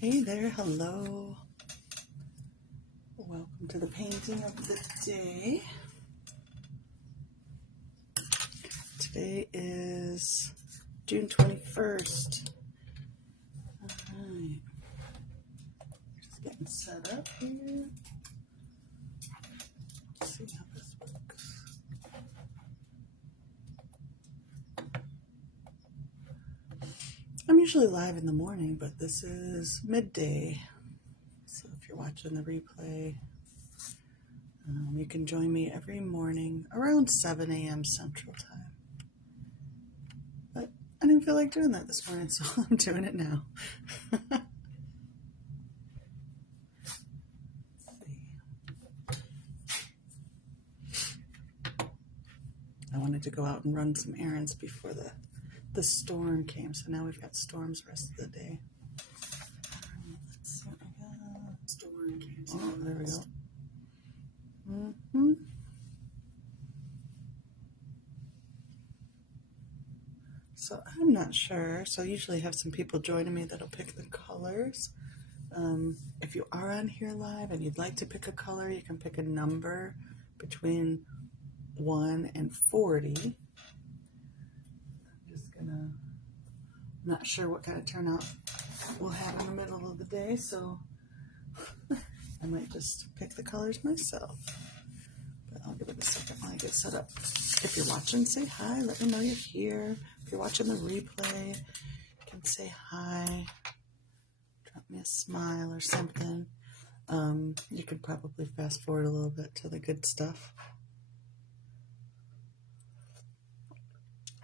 Hey there, hello. Welcome to the painting of the day. Today is June 21st. Alright. Just getting set up here. Let's see how this works. I'm usually live in the morning, but this is midday. So if you're watching the replay, you can join me every morning around 7 a.m. Central Time. But I didn't feel like doing that this morning, so I'm doing it now. I wanted to go out and run some errands before the storm came, so now we've got storms the rest of the day. Let's see what we got. Storm came. Oh, there we go. So I'm not sure. So I usually have some people joining me that'll pick the colors. If you are on here live and you'd like to pick a color, you can pick a number between 1 and 40. I'm not sure what kind of turnout we'll have in the middle of the day, so I might just pick the colors myself. But I'll give it a second while I get set up. If you're watching, say hi. Let me know you're here. If you're watching the replay, you can say hi. Drop me a smile or something. You could probably fast forward a little bit to the good stuff.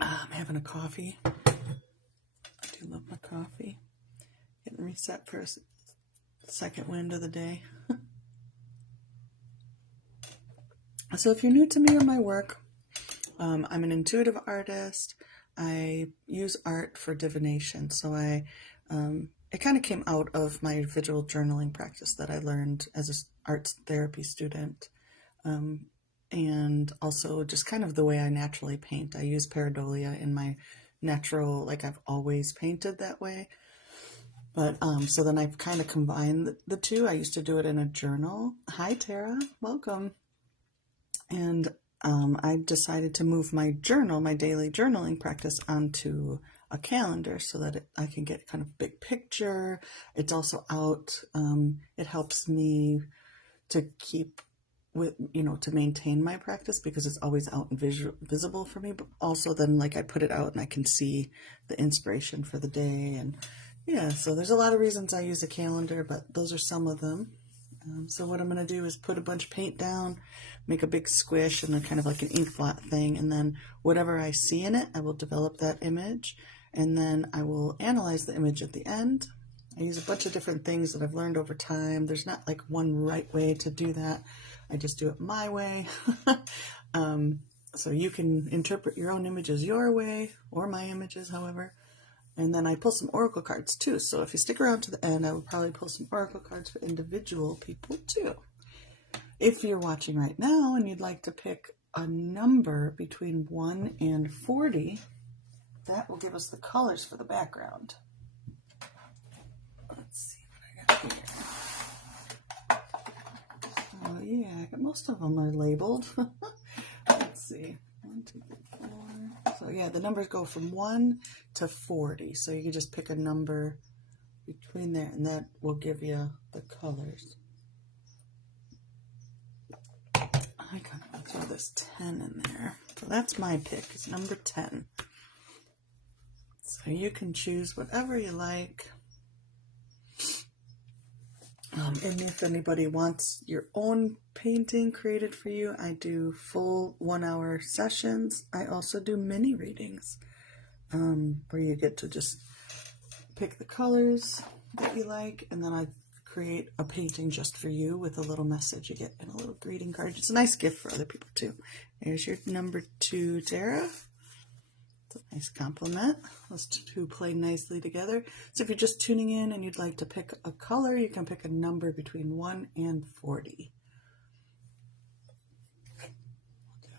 I'm having a coffee. I do love my coffee. Getting reset for a second wind of the day. So if you're new to me or my work, I'm an intuitive artist. I use art for divination. So it kind of came out of my visual journaling practice that I learned as an arts therapy student. And also just kind of the way I naturally paint. I use pareidolia in my natural, like I've always painted that way. But so then I've kind of combined the two. I used to do it in a journal. Hi, Tara. Welcome. And I decided to move my journal, my daily journaling practice, onto a calendar so that I can get kind of big picture. It's also out. It helps me to keep with, to maintain my practice because it's always out and visible for me. But also then, like, I put it out and I can see the inspiration for the day. And yeah, so there's a lot of reasons I use a calendar, but those are some of them. So what I'm going to do is put a bunch of paint down, make a big squish and then kind of like an ink blot thing. And then whatever I see in it, I will develop that image. And then I will analyze the image at the end. I use a bunch of different things that I've learned over time. There's not like one right way to do that. I just do it my way. So you can interpret your own images your way or my images, however. And then I pull some oracle cards too. So if you stick around to the end, I will probably pull some oracle cards for individual people too. If you're watching right now and you'd like to pick a number between 1 and 40, that will give us the colors for the background. Let's see what I got here. Oh yeah, most of them are labeled. Let's see. 1, 2, 3, 4. So yeah, the numbers go from 1 to 40. So you can just pick a number between there and that will give you the colors. I kind of throw this 10 in there. So that's my pick, is number 10. So you can choose whatever you like. And if anybody wants your own painting created for you, I do full 1-hour sessions. I also do mini readings where you get to just pick the colors that you like, and then I create a painting just for you with a little message you get in a little greeting card. It's a nice gift for other people too. There's your number 2, Tara. It's a nice compliment. Those two play nicely together. So if you're just tuning in and you'd like to pick a color, you can pick a number between 1 and 40.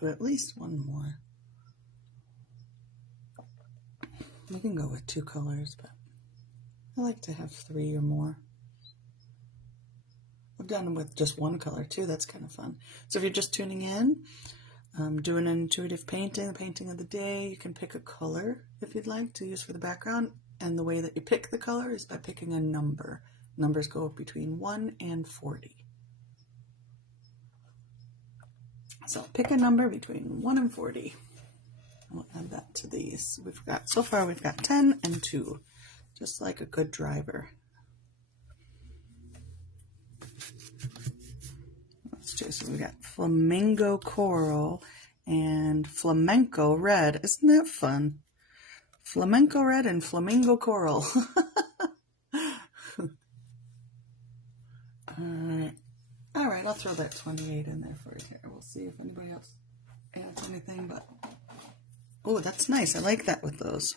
We'll do at least one more. We can go with 2 colors, but I like to have 3 or more. I've done them with just one color too. That's kind of fun. So if you're just tuning in, doing an intuitive painting, the painting of the day, you can pick a color if you'd like to use for the background. And the way that you pick the color is by picking a number. Numbers go between 1 and 40. So pick a number between 1 and 40. We'll add that to these. So far we've got 10 and 2, just like a good driver. Let's do, so we got flamingo coral and flamenco red. Isn't that fun? Flamenco red and flamingo coral. All right, I'll throw that 28 in there for you here. We'll see if anybody else adds anything, but oh, that's nice. I like that with those.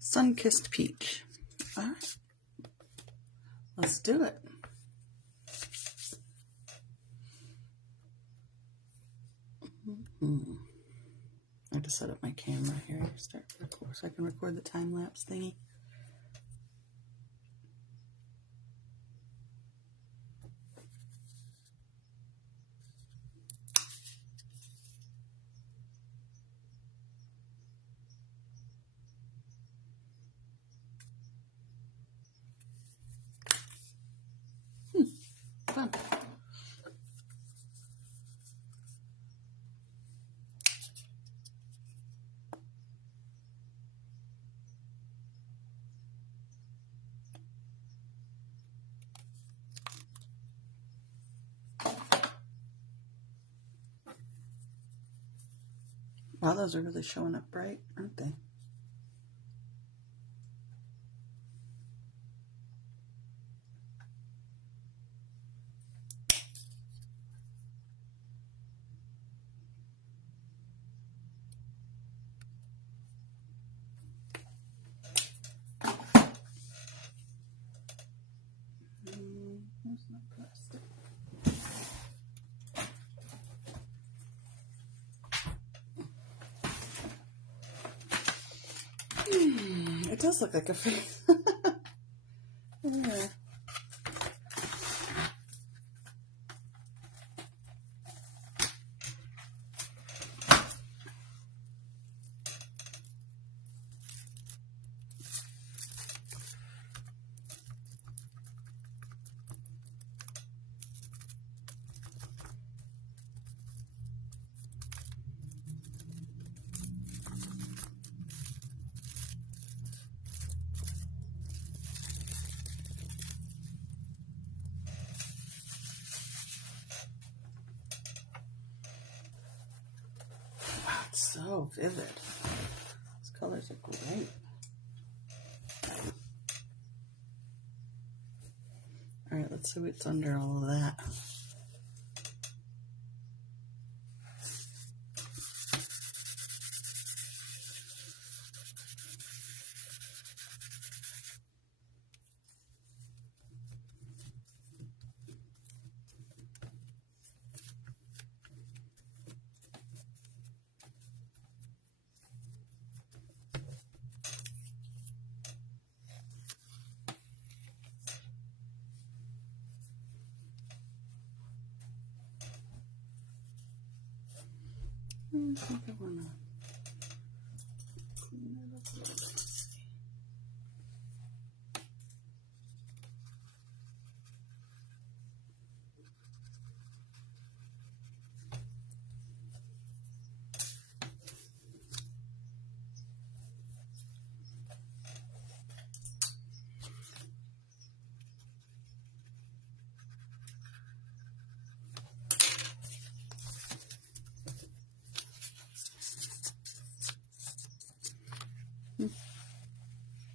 Sun-kissed peach. All right, let's do it. I have to set up my camera here. Start record so I can record the time lapse thingy. Fun. Wow, those are really showing up bright, aren't they? Where's my plastic? It does look like a face. Yeah. So vivid. These colors are great. All right, let's see what's under all of that. I think I want to clean that up a little bit.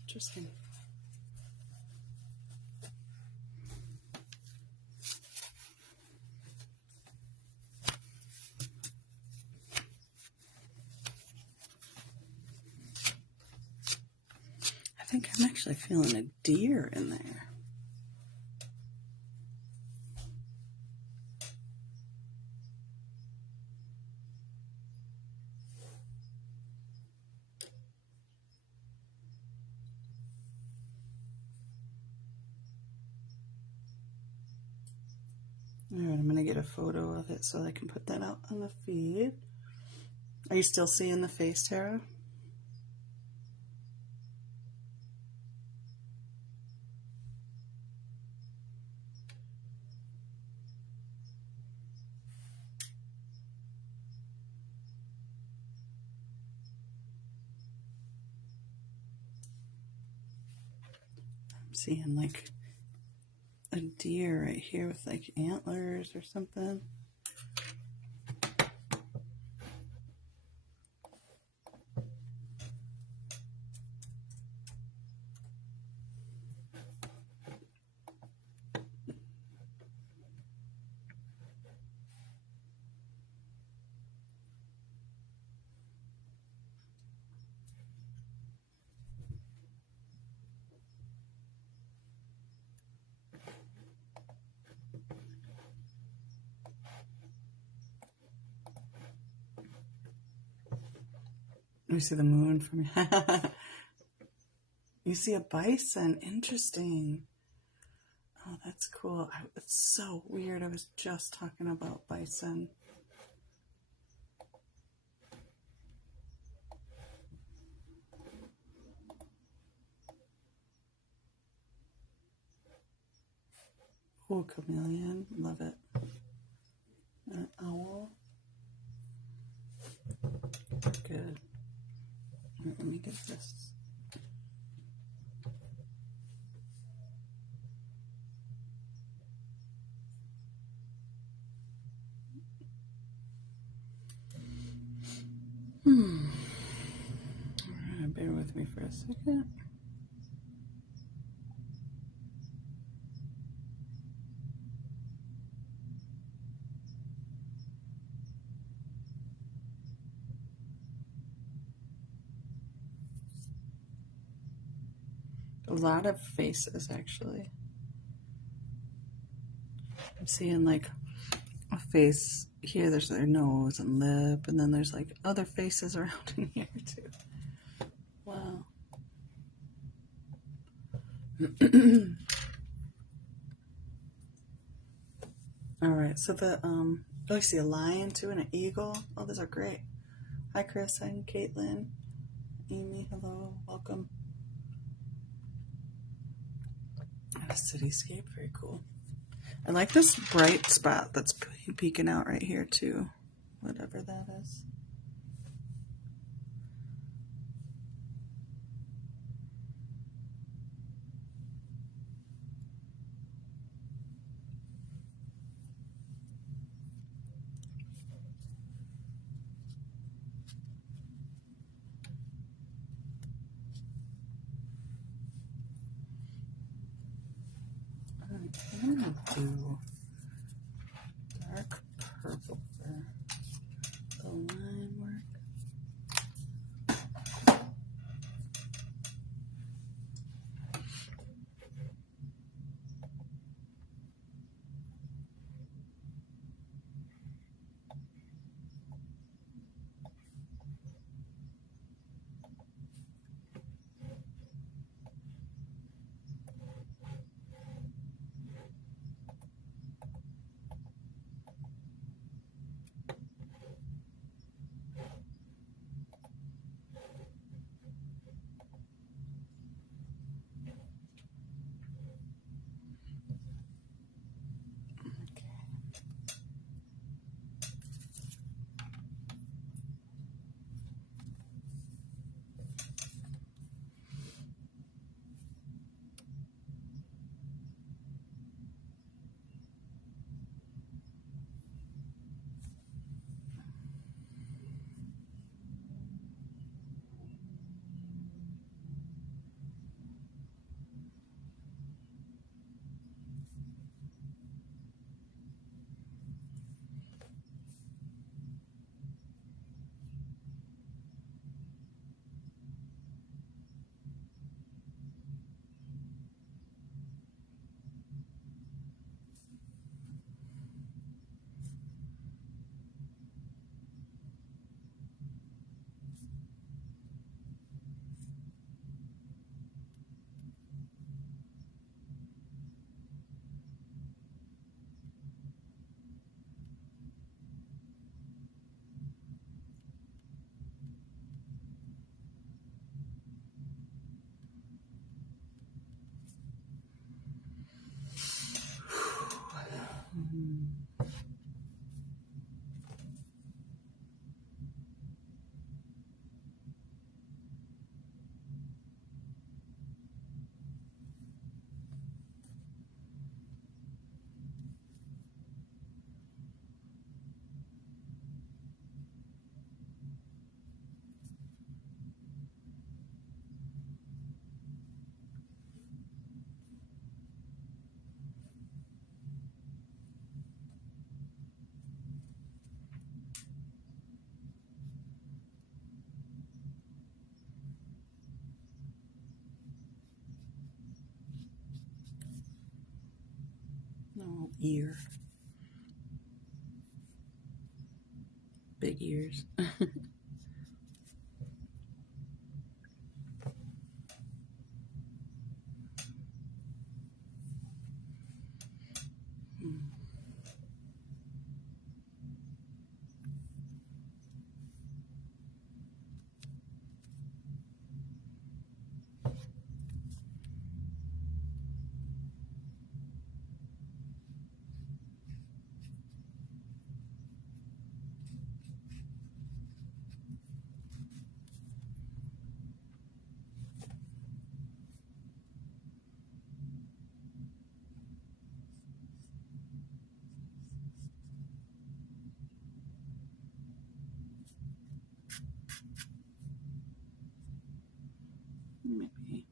Interesting. I think I'm actually feeling a deer in there. All right, I'm gonna get a photo of it so I can put that out on the feed. Are you still seeing the face, Tara? I'm seeing like a deer right here with like antlers or something. Let me see the moon from here. You see a bison. Interesting. Oh, that's cool. It's so weird. I was just talking about bison. Oh, chameleon. Love it. An owl. Good. Let me get this. All right, bear with me for a second. A lot of faces, actually. I'm seeing like a face here. There's their nose and lip, and then there's like other faces around in here too. Wow. All right, so the oh, I see a lion too and an eagle. Oh, those are great. Hi, Chris. Hi, Caitlin. Amy, hello, welcome. And a cityscape, very cool. I like this bright spot that's peeking out right here too, whatever that is. I'm gonna do dark purple for the line work. ear. Big ears. Maybe.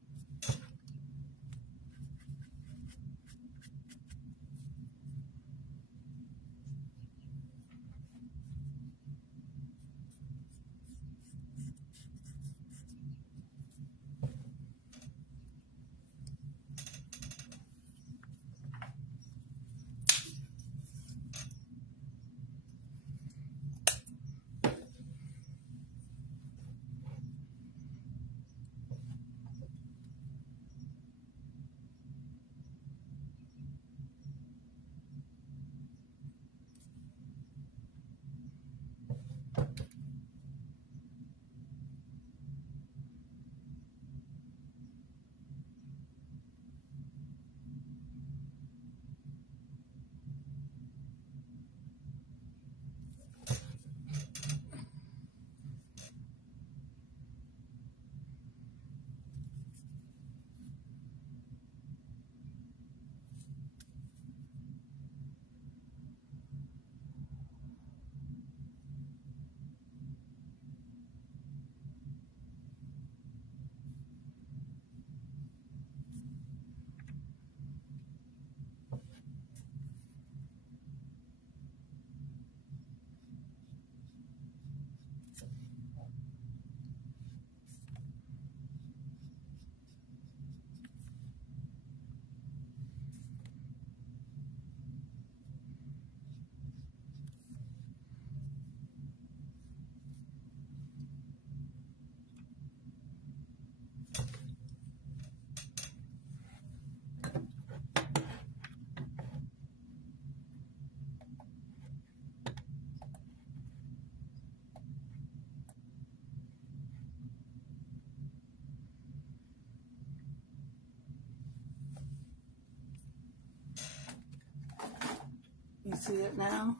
You see it now?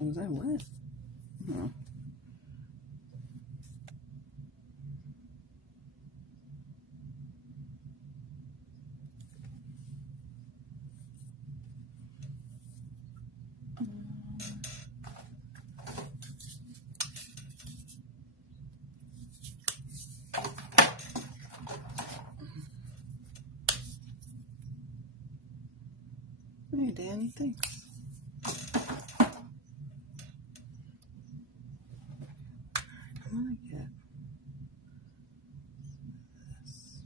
Was that wet? No. Hey, Danny, thanks. I like it. This.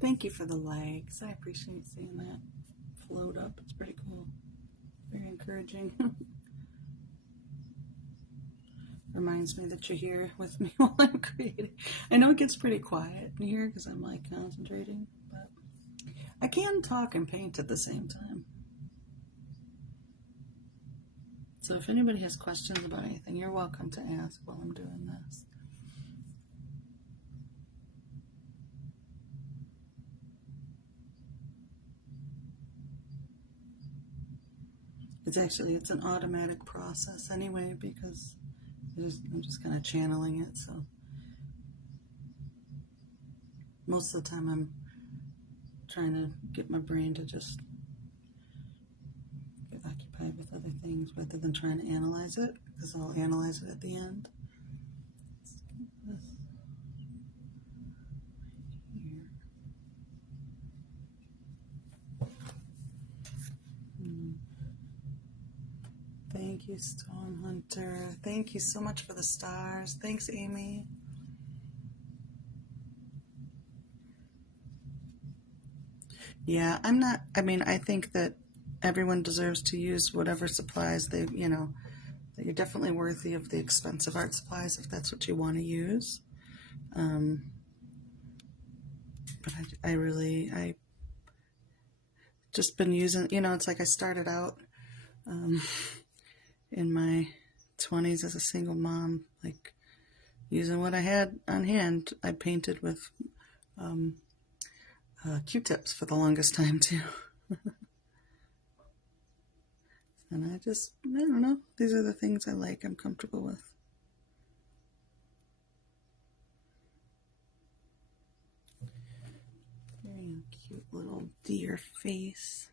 Thank you for the likes. I appreciate seeing that float up. It's pretty cool. Very encouraging. Reminds me that you're here with me while I'm creating. I know it gets pretty quiet in here because I'm like concentrating, but I can talk and paint at the same time. So if anybody has questions about anything, you're welcome to ask while I'm doing this. It's an automatic process anyway, because I'm just kind of channeling it. So most of the time I'm trying to get my brain to just get occupied with other things rather than trying to analyze it, because I'll analyze it at the end. Thank you, Storm Hunter. Thank you so much for the stars. Thanks, Amy. Yeah, I think that everyone deserves to use whatever supplies that you're definitely worthy of the expensive art supplies if that's what you want to use. But I just been using, it's like I started out in my 20s as a single mom, like using what I had on hand. I painted with Q-tips for the longest time too. And I don't know, these are the things I like, I'm comfortable with. Very cute little deer face.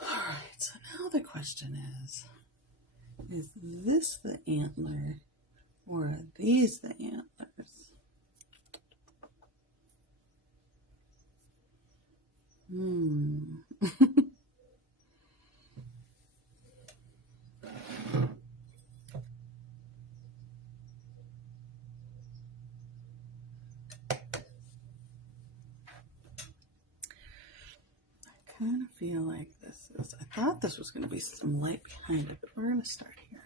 Alright, so now the question is this the antler or are these the antlers? I kind of feel like I thought this was going to be some light behind it, but we're going to start here.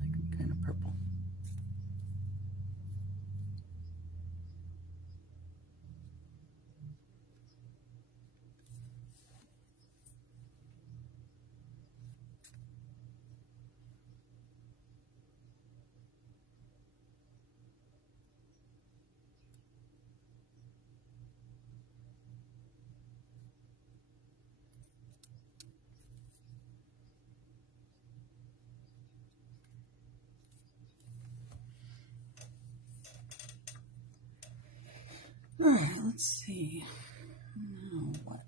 like kind of purple. All right, let's see. Now what?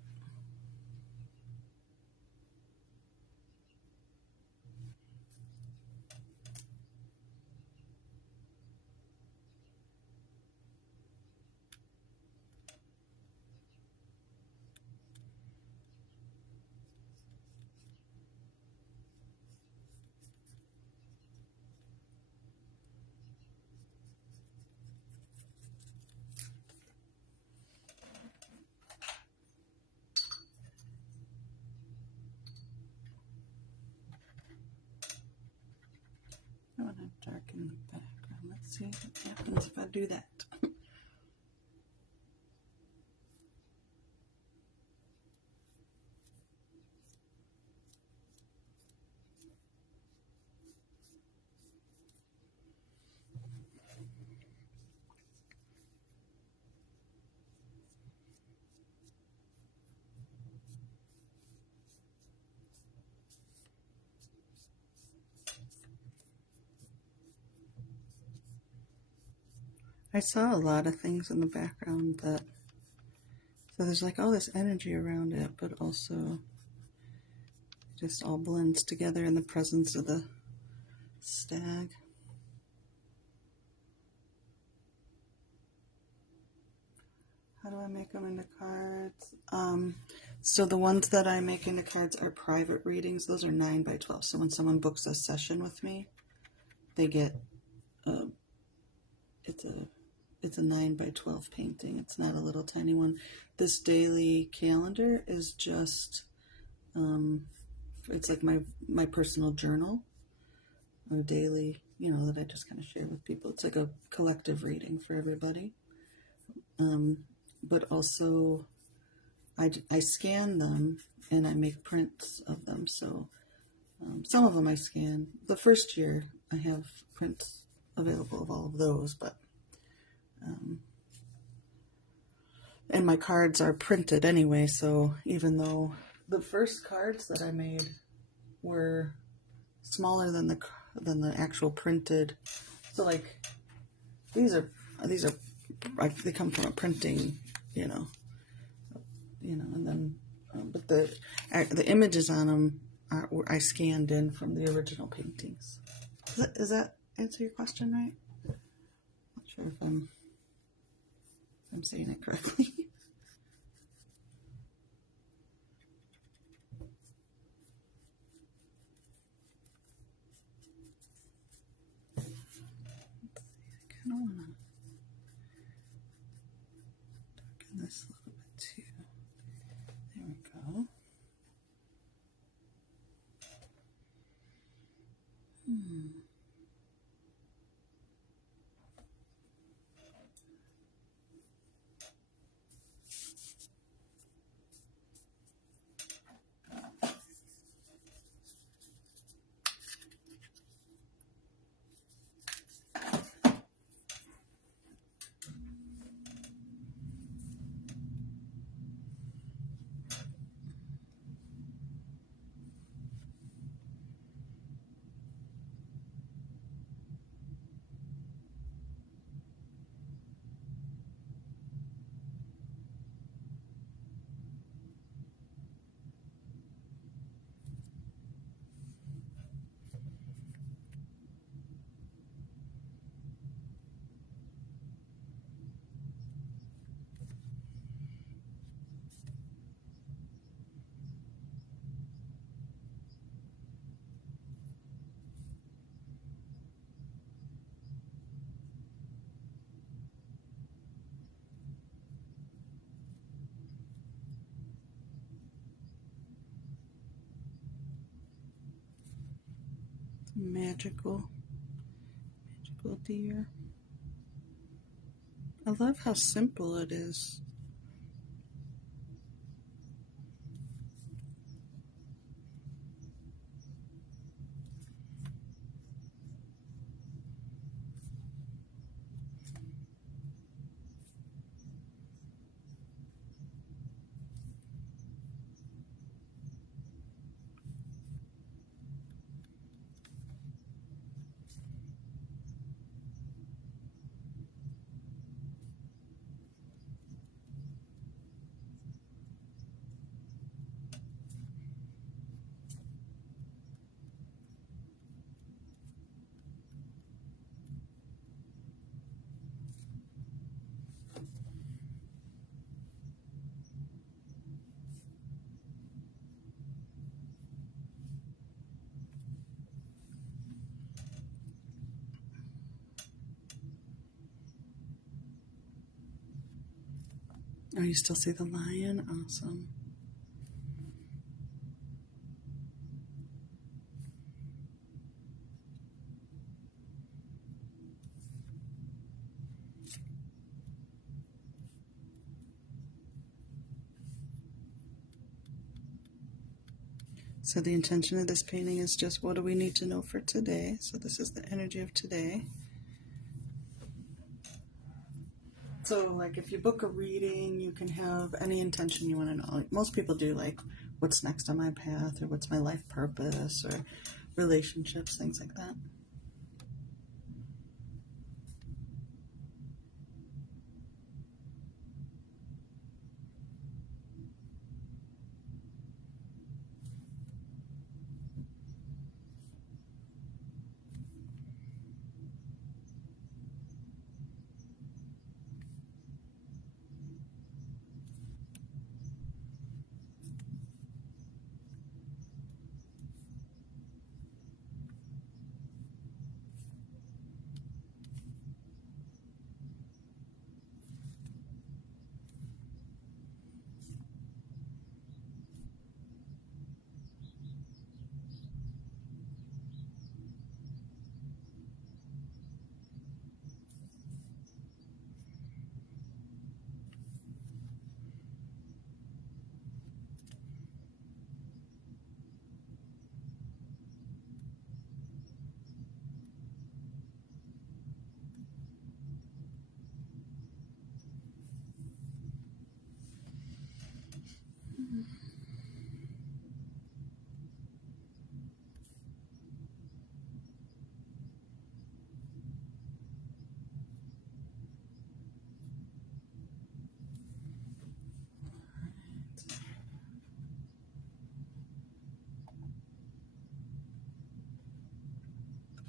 I want to darken the background. Let's see what happens if I do that. I saw a lot of things in the background that, so there's like all this energy around it, but also it just all blends together in the presence of the stag. How do I make them into cards? So the ones that I make into cards are private readings. Those are 9 by 12. So when someone books a session with me, they get it's a 9 by 12 painting. It's not a little tiny one. This daily calendar is just it's like my personal journal of daily, that I just kind of share with people. It's like a collective reading for everybody. But also I scan them and I make prints of them. So some of them I scan. The first year I have prints available of all of those, but and my cards are printed anyway. So even though the first cards that I made were smaller than the actual printed, so like these are they come from a printing, and then but the images on them I scanned in from the original paintings. Does that answer your question right? Not sure if I'm saying it correctly. I kind of want to darken this a little bit too. There we go. Magical deer. I love how simple it is. Oh, you still see the lion? Awesome. So the intention of this painting is just what do we need to know for today? So this is the energy of today. So like if you book a reading, you can have any intention you want to know. Like most people do, like what's next on my path, or what's my life purpose, or relationships, things like that.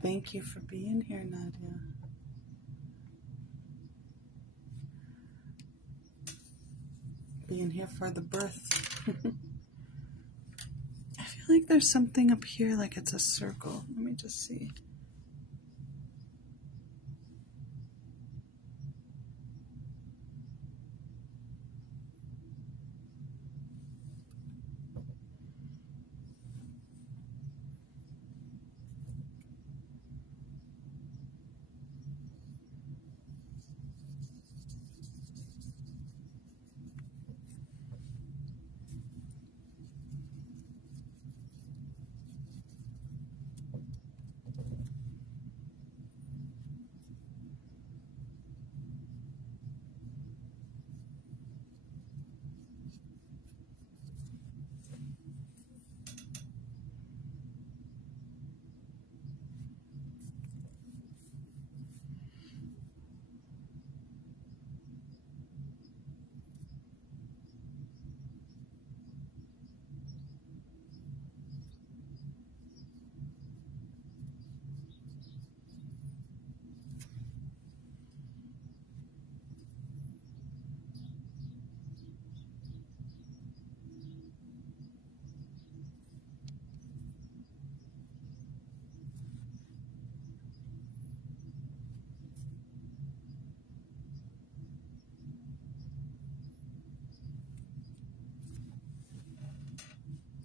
Thank you for being here, Nadia. Being here for the birth. I feel like there's something up here, like it's a circle. Let me just see.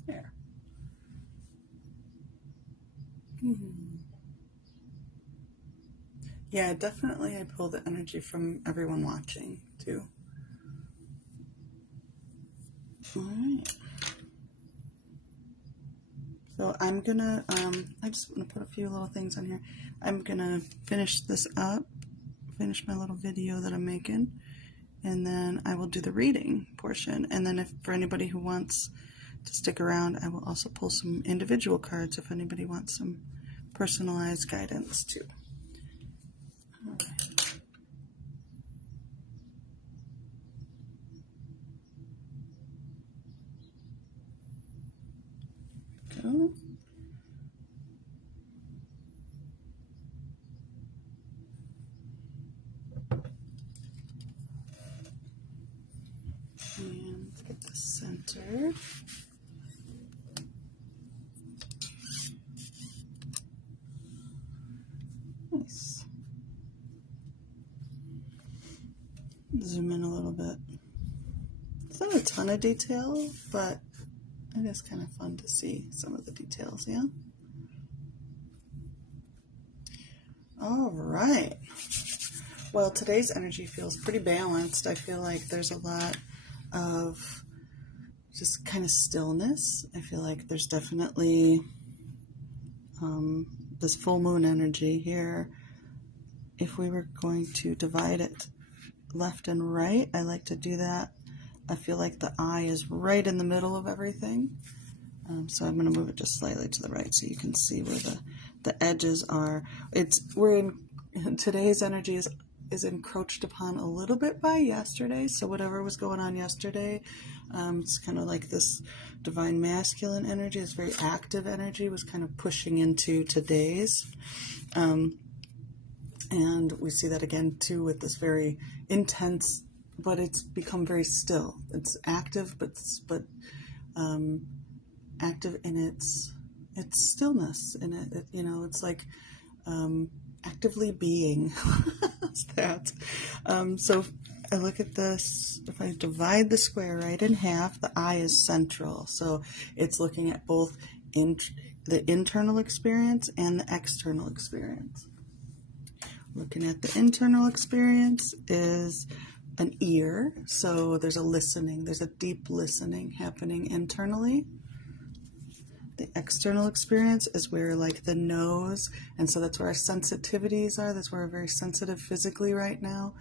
There. Yeah, definitely I pull the energy from everyone watching too. All right. So I'm gonna, I just want to put a few little things on here. I'm gonna finish this up, finish my little video that I'm making, and then I will do the reading portion. And then if for anybody who wants to stick around, I will also pull some individual cards if anybody wants some personalized guidance too. All right. Go. And let's get this centered. Nice. Zoom in a little bit. It's not a ton of detail, but it is kind of fun to see some of the details, yeah? All right. Well, today's energy feels pretty balanced. I feel like there's a lot of just kind of stillness. I feel like there's definitely this full moon energy here. If we were going to divide it left and right, I like to do that. I feel like the eye is right in the middle of everything. So I'm going to move it just slightly to the right so you can see where the edges are. Today's energy is encroached upon a little bit by yesterday. So whatever was going on yesterday, it's kind of like this divine masculine energy, this very active energy was kind of pushing into today's. And we see that again too with this very intense, but it's become very still. It's active, but active in its stillness. In it, it's like actively being. What's that? So I look at this. If I divide the square right in half, the eye is central. So it's looking at both the internal experience and the external experience. Looking at the internal experience is an ear. So there's a listening. There's a deep listening happening internally. The external experience is where like the nose, and so that's where our sensitivities are. That's where we're very sensitive physically right now.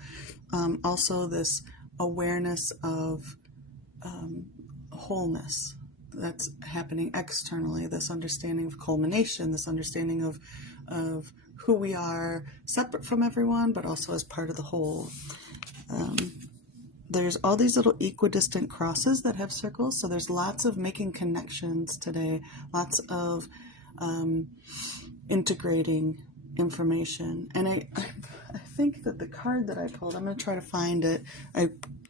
Also this awareness of wholeness that's happening externally, this understanding of culmination, this understanding of who we are separate from everyone, but also as part of the whole. There's all these little equidistant crosses that have circles, so there's lots of making connections today, lots of integrating information. And I think that the card that I pulled, I'm going to try to find it.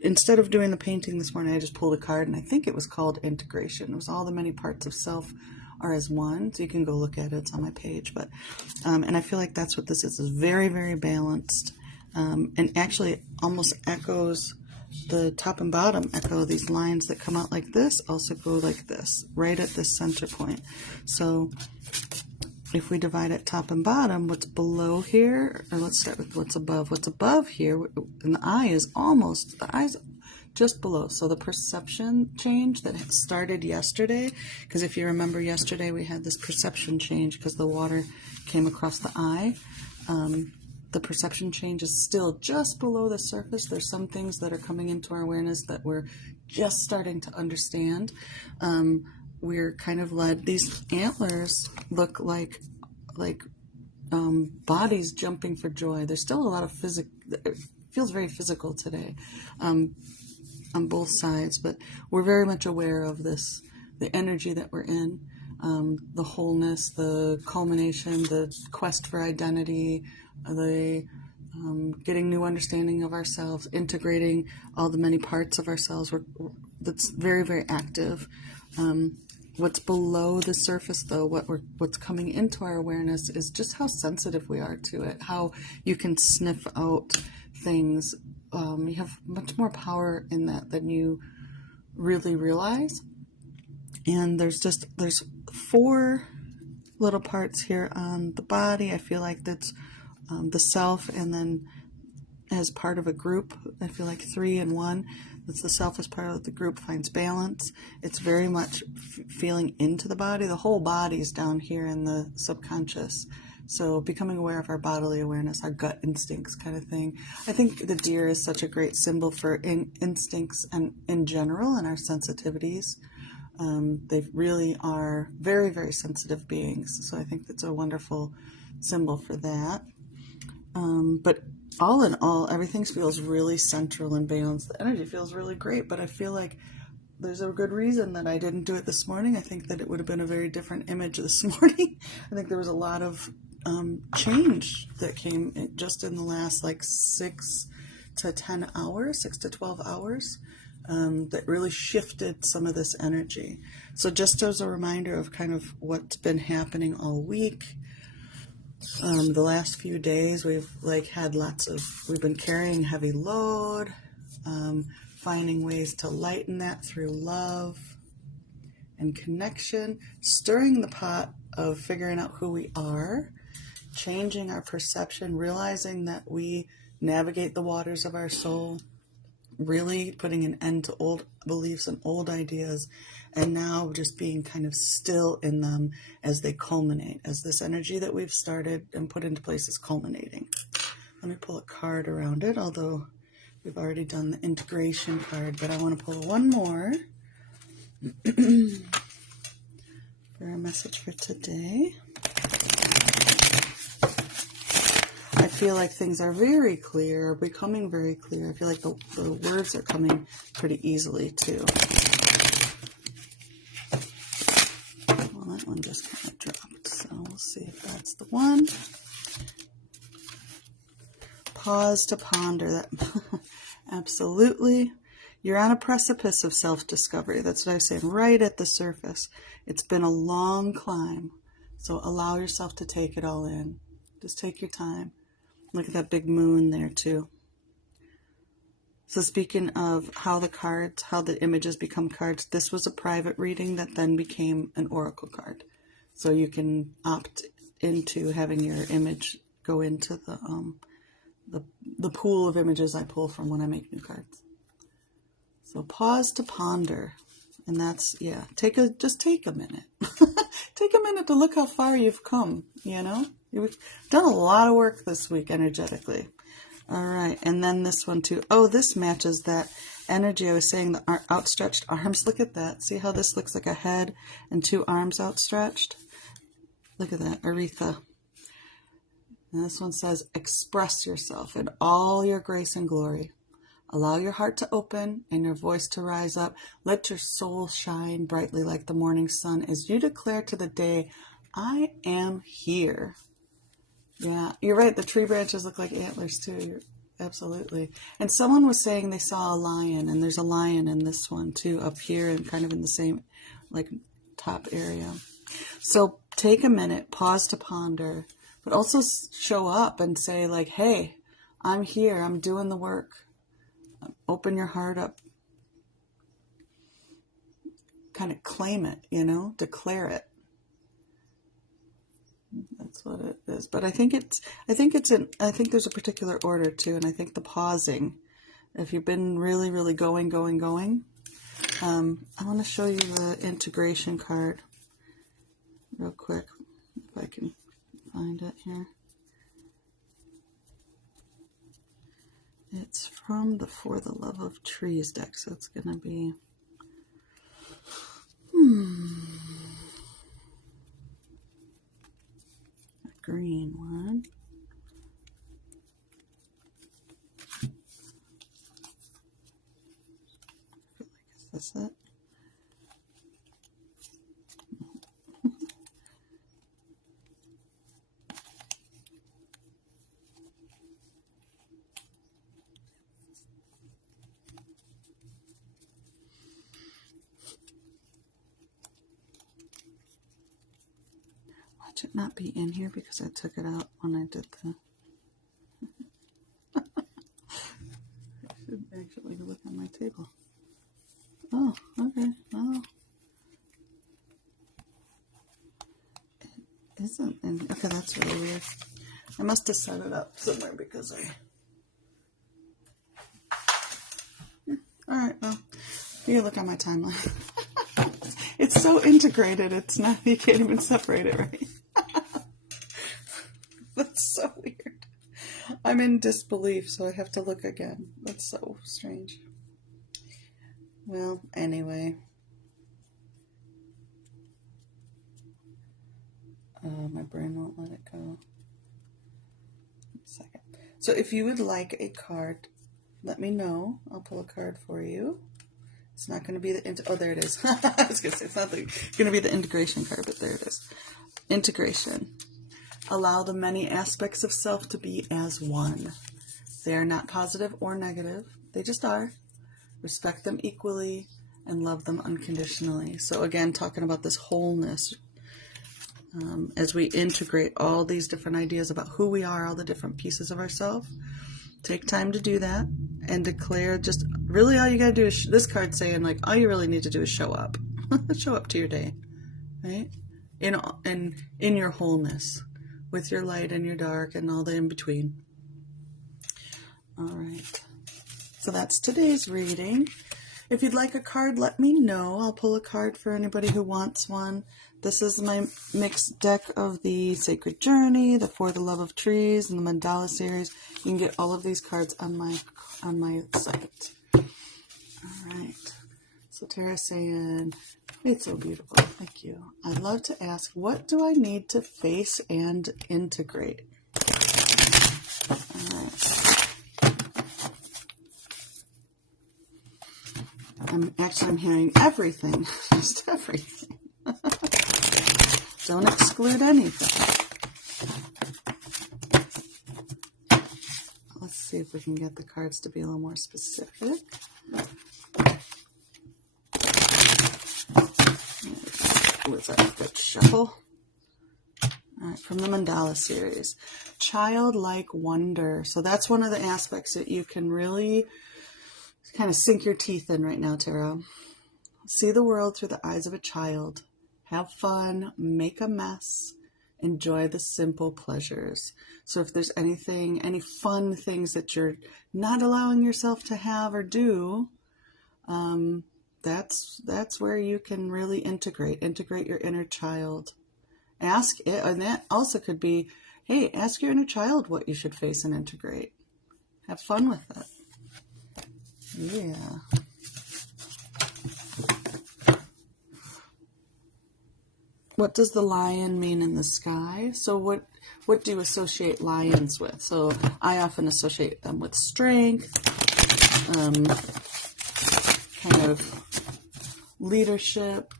Instead of doing the painting this morning, I just pulled a card, and I think it was called Integration. It was all the many parts of self are as one, so you can go look at it. It's on my page. But and I feel like that's what this is. It's very, very balanced, and actually it almost echoes. The top and bottom echo. These lines that come out like this also go like this, right at this center point. So if we divide it top and bottom, what's below here, or let's start with what's above. What's above here, and the eye's just below. So the perception change that started yesterday, because if you remember yesterday we had this perception change because the water came across the eye. The perception change is still just below the surface. There's some things that are coming into our awareness that we're just starting to understand. We're kind of led. These antlers look like bodies jumping for joy. There's still a lot of it feels very physical today on both sides, but we're very much aware of this, the energy that we're in, the wholeness, the culmination, the quest for identity, the getting new understanding of ourselves, integrating all the many parts of ourselves. That's very, very active. What's below the surface, though, what's coming into our awareness is just how sensitive we are to it, how you can sniff out things. You have much more power in that than you really realize. And there's 4 little parts here on the body. I feel like that's the self, and then as part of a group. I feel like 3 in 1. It's the self as part of the group finds balance. It's very much feeling into the body. The whole body's down here in the subconscious. So becoming aware of our bodily awareness, our gut instincts kind of thing. I think the deer is such a great symbol for instincts and in general and our sensitivities. They really are very, very sensitive beings. So I think that's a wonderful symbol for that. But all in all, everything feels really central and balanced. The energy feels really great, but I feel like there's a good reason that I didn't do it this morning. I think that it would have been a very different image this morning. I think there was a lot of change that came just in the last like 6 to 10 hours, 6 to 12 hours, that really shifted some of this energy. So just as a reminder of kind of what's been happening all week, the last few days we've we've been carrying heavy load, finding ways to lighten that through love and connection, stirring the pot of figuring out who we are, changing our perception, realizing that we navigate the waters of our soul, really putting an end to old beliefs and old ideas, and now just being kind of still in them as they culminate, as this energy that we've started and put into place is culminating. Let me pull a card around it, although we've already done the integration card, but I want to pull one more for our message for today. I feel like things are very clear, becoming very clear. I feel like the words are coming pretty easily too. Well, that one just kind of dropped, so we'll see if that's the one. Pause to ponder. That absolutely. You're on a precipice of self-discovery. That's what I was saying, right at the surface. It's been a long climb, so allow yourself to take it all in. Just take your time. Look at that big moon there too. So speaking of how the images become cards, this was a private reading that then became an oracle card. So you can opt into having your image go into the pool of images I pull from when I make new cards. So pause to ponder. And that's, yeah, just take a minute. Take a minute to look how far you've come, you know? You've done a lot of work this week energetically. All right, and then this one too. Oh, this matches that energy I was saying, the outstretched arms. Look at that. See how this looks like a head and 2 arms outstretched? Look at that, Aretha. And this one says, express yourself in all your grace and glory. Allow your heart to open and your voice to rise up. Let your soul shine brightly like the morning sun as you declare to the day, I am here. Yeah, you're right. The tree branches look like antlers too. Absolutely. And someone was saying they saw a lion, and there's a lion in this one too, up here and kind of in the same like top area. So take a minute, pause to ponder, but also show up and say like, hey, I'm here. I'm doing the work. Open your heart up. Kind of claim it, you know, declare it. That's what it is. But I think there's a particular order too. And I think the pausing, if you've been really, really going, I want to show you the integration card real quick, if I can find it here. It's from the For the Love of Trees deck, so it's going to be a green one. I feel like, is this it? Watch it not be in here because I took it out when I did the... I should actually look on my table. Oh, okay. Oh. It isn't in... Okay, that's really weird. I must have set it up somewhere because all right, well, you look on my timeline. It's so integrated, it's not, you can't even separate it, right? That's so weird. I'm in disbelief, so I have to look again. That's so strange. Well, anyway. My brain won't let it go. A second. So if you would like a card, let me know. I'll pull a card for you. It's not going to be the, oh, there it is. I was going to say, it's not going to be the integration card, but there it is. Integration. Allow the many aspects of self to be as one. They are not positive or negative. They just are. Respect them equally and love them unconditionally. So again, talking about this wholeness, as we integrate all these different ideas about who we are, all the different pieces of ourselves, take time to do that and declare just really all you got to do is, this card saying like, all you really need to do is show up. Show up to your day, right? In your wholeness, with your light and your dark and all the in between. All right. So that's today's reading. If you'd like a card, let me know. I'll pull a card for anybody who wants one. This is my mixed deck of the Sacred Journey, the For the Love of Trees, and the Mandala series. You can get all of these cards on my site. All right. So Tara's saying, it's so beautiful. Thank you. I'd love to ask, what do I need to face and integrate? All right. I'm hearing everything. Just everything. Don't exclude anything. Let's see if we can get the cards to be a little more specific. What's that? Good shuffle. All right, from the Mandala series. Childlike wonder. So that's one of the aspects that you can really kind of sink your teeth in right now, Tara. See the world through the eyes of a child. Have fun, make a mess, enjoy the simple pleasures. So if there's anything, any fun things that you're not allowing yourself to have or do, that's where you can really integrate your inner child. Ask it, and that also could be, hey, ask your inner child what you should face and integrate. Have fun with it. Yeah. What does the lion mean in the sky? So what do you associate lions with? So I often associate them with strength, kind of leadership,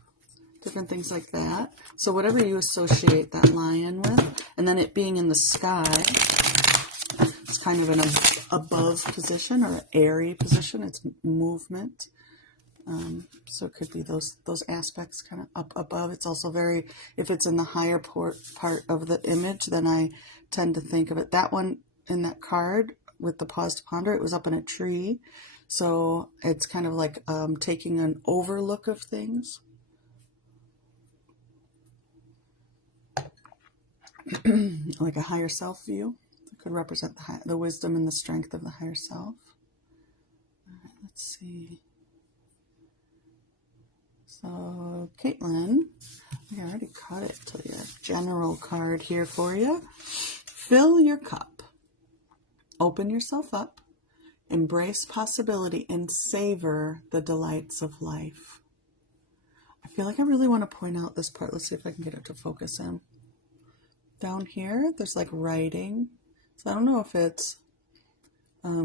different things like that. So whatever you associate that lion with, and then it being in the sky, it's kind of an above position or an airy position. It's movement. So it could be those aspects kind of up above. It's also very, if it's in the higher part of the image, then I tend to think of it. That one in that card with the pause to ponder, it was up in a tree. So it's kind of like taking an overlook of things. Like a higher self view. It could represent the wisdom and the strength of the higher self. All right, let's see. So, Caitlin, I already cut it to your general card here for you. Fill your cup. Open yourself up. Embrace possibility and savor the delights of life. I feel like I really want to point out this part. Let's see if I can get it to focus in. Down here, there's like writing. So I don't know if it's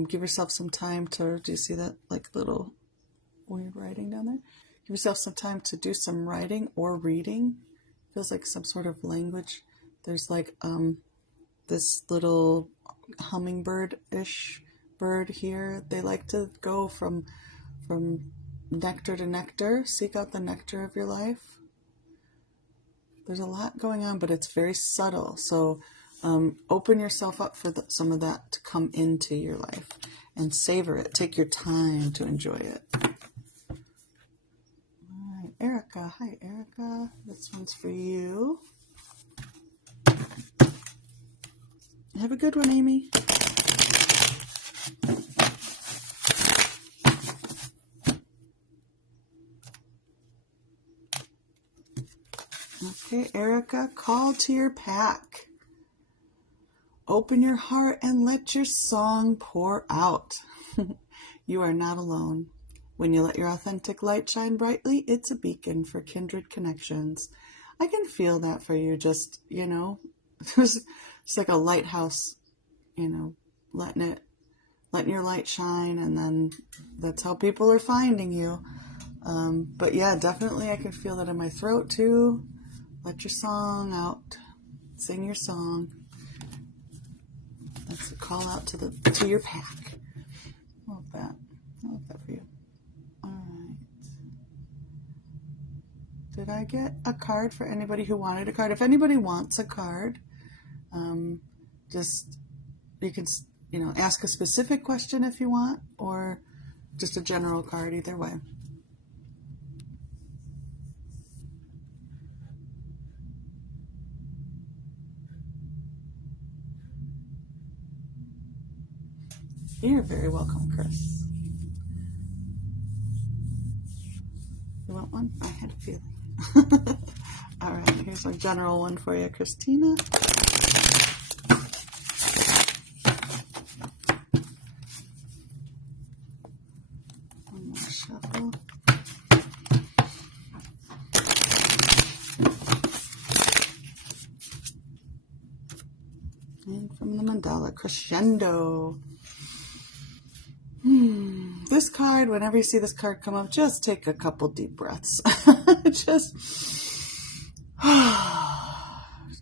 give yourself some time to, do you see that like little weird writing down there? Give yourself some time to do some writing or reading. Feels like some sort of language. There's like this little hummingbird-ish bird here. They like to go from nectar to nectar. Seek out the nectar of your life. There's a lot going on, but it's very subtle. So open yourself up for some of that to come into your life and savor it. Take your time to enjoy it. Erica. Hi, Erica. This one's for you. Have a good one, Amy. Okay, Erica, call to your pack. Open your heart and let your song pour out. You are not alone. When you let your authentic light shine brightly, it's a beacon for kindred connections. I can feel that for you, just, it's like a lighthouse, letting your light shine, and then that's how people are finding you. But yeah, definitely I can feel that in my throat too. Let your song out. Sing your song. That's a call out to your pack. I love that. I love that for you. All right. Did I get a card for anybody who wanted a card? If anybody wants a card, just you can ask a specific question if you want, or just a general card. Either way. You're very welcome, Chris. You want one? I had a feeling. All right, here's a general one for you, Christina. One more shuffle. And from the mandala, crescendo. This card, whenever you see this card come up, just take a couple deep breaths. Just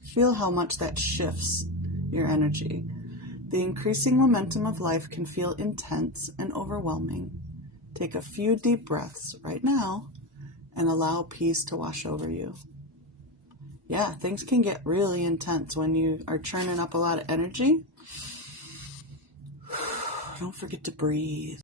feel how much that shifts your energy. The increasing momentum of life can feel intense and overwhelming. Take a few deep breaths right now and allow peace to wash over you. Yeah, things can get really intense when you are churning up a lot of energy. Don't forget to breathe.